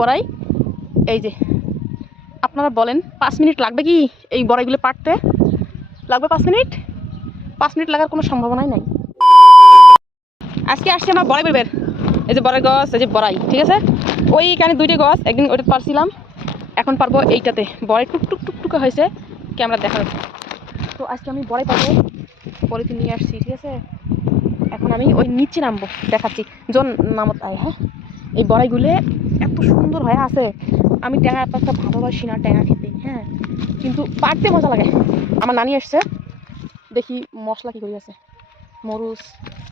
বড়াই, এই যে, আপনারা বলেন, পাঁচ মিনিট লাগবে কি এই বড়াইগুলো পাটতে লাগবে পাঁচ মিনিট? পাঁচ মিনিট লাগার কোনো সম্ভাবনাই নাই। আজকে আসছি আমার বড়াই বেরবের এই যে বড়াই গাছ, এই যে বড়াই, ঠিক আছে? ওইখানে দুইটা গাছ, একদিন ওইটা পারছিলাম এখন পারব এইটাতে। বড়াই টুক টুক হয়েছে, ক্যামেরা দেখা যাচ্ছে। তো আজকে আমি বড়াই পাবো পলিথিন নিয়ে আসছি, ঠিক আছে? এখন আমি ওই নিচে নামবো, দেখাচ্ছি। জন নামত আয় হ্যাঁ? এই বড়াইগুলো এত সুন্দর হয়ে আছে। আমি ট্যাঙা এত একটা ভালোবাসি না ট্যাঙা খেতে হ্যাঁ। কিন্তু পারতে মজা লাগে। আমার নানি এসছে দেখি মশলা কী করে আছে। মরুচ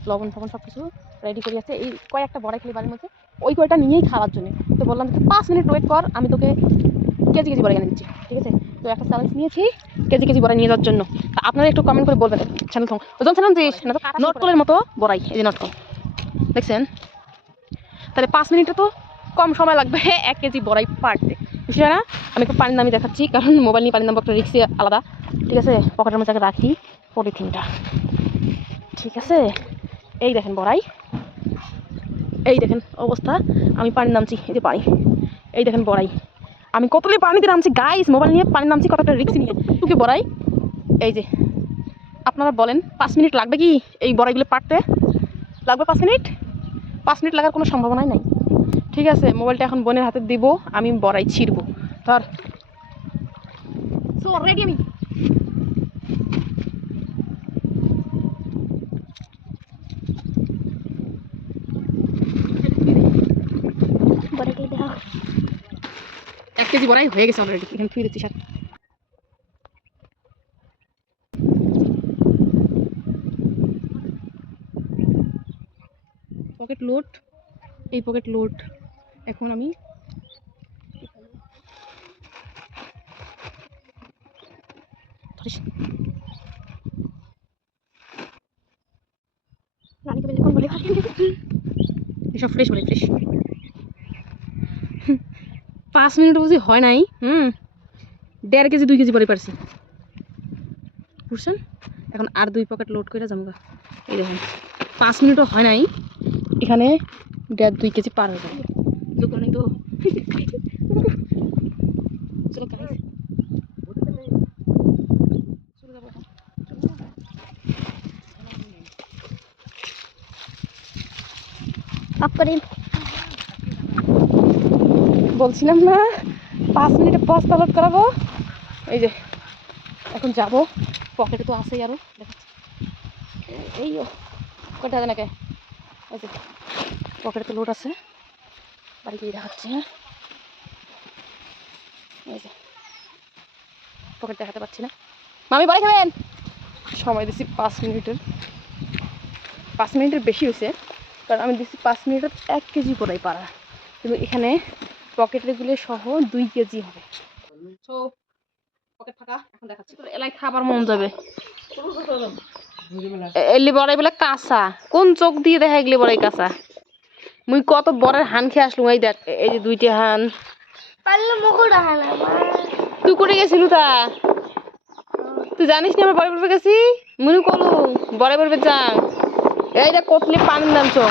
লবণ ফবণ সব কিছু রেডি করে আছে। এই কয়েকটা বড়াই খেলে বাড়ির মধ্যে। ওই কয়টা নিয়েই খাওয়ার জন্য। তো বললাম তুই পাঁচ মিনিট ওয়েট কর আমি তোকে কেজি কেজি বড়াই এনে দিচ্ছি। ঠিক আছে? তো একটা চ্যালেঞ্জ নিয়েছি কেজি কেজি বড়াই নিয়ে যাওয়ার জন্য। তা আপনারা একটু কমেন্ট করে বলবেন চ্যানেল থং ওজন চ্যানেল দিস না তো নটকলের মতো বড়াই এই যে নটকল। দেখছেন? তাহলে পাঁচ মিনিটে তো কম সময় লাগবে এক কেজি বড়াই পারতে বুঝলে না? আমি একটু পানির নামই দেখাচ্ছি, কারণ মোবাইল নিয়ে পানির নাম একটা রিক্সি আলাদা। ঠিক আছে? পকেটের মধ্যে রাখি, পলিথিনটা। ঠিক আছে? এই দেখেন বড়াই। এই দেখেন অবস্থা। আমি পানির নামছি, এই যে পানি। এই দেখেন বড়াই। আমি কতলি পানিতে নামছি? গাইস মোবাইল নিয়ে পানির নামছি কতটা রিক্স নিয়ে? টুকে বড়াই? এই যে। আপনারা বলেন, পাঁচ মিনিট লাগবে কি এই বড়াইগুলো পারতে লাগবে পাঁচ মিনিট? পাঁচ মিনিট লাগার কোনো সম্ভাবনাই নাই। ঠিক আছে, মোবাইলটা এখন বোনের হাতে দিব, আমি বড়াই ছিড়বো। ধর। সো রেডি আমি? এক কেজি বড়াই হয়ে গেছে অলরেডি এখানে থুয়ে দিচ্ছি সাথে পকেট লোড এই পকেট লোড এখন আমি এসব ফ্রেশ বলে ফ্রেশ পাঁচ মিনিট বুঝি হয় নাই, হুম? দেড় কেজি, দুই কেজি পরে পারছি। বুঝছেন? এখন আর দুই পকেট লোড করে যাব এই দেখেন, পাঁচ মিনিটও হয় নাই, এখানে দেড়, দুই কেজি পার হয়ে যাবে দোকানে তো চলো guys। চলে যাব এখন। অফ বলছিলাম না পাঁচ মিনিটে বস্তা লোড করাবো। এই যে এখন যাব। পকেটে তো আছেই আরও দেখাচ্ছি। এই কটা আছে নাকি এই যে পকেটে তো লোড আছে। বাড়ি গিয়ে দেখাচ্ছি হ্যাঁ? এই যে পকেট দেখাতে পারছি না। মামি বাড়ি খাবেন সময় দিছি পাঁচ মিনিটের। পাঁচ মিনিটের বেশি হয়েছে কারণ আমি দিচ্ছি পাঁচ মিনিটের এক কেজি করাই পারা কিন্তু এখানে পকেটগুলো সহ দুই কেজি হবে। পকেট ফাঁকা এখন দেখাচ্ছি। তোর এলাই খাবার মন যাবে। এলি বড়াই বলে কাঁচা। কোন চোখ দিয়ে দেখা এগুলি বড়াই কাঁচা? মুই কত বড়ের হান খেয়ে আসলুম এই দেখ এই যে দুইটা হান। তুই করে গেছিল তা তুই জানিস না আমার বড় বড় গেছি? মুনু কলু বড় বড় যা এই দেখ কতলি পানির নাম চং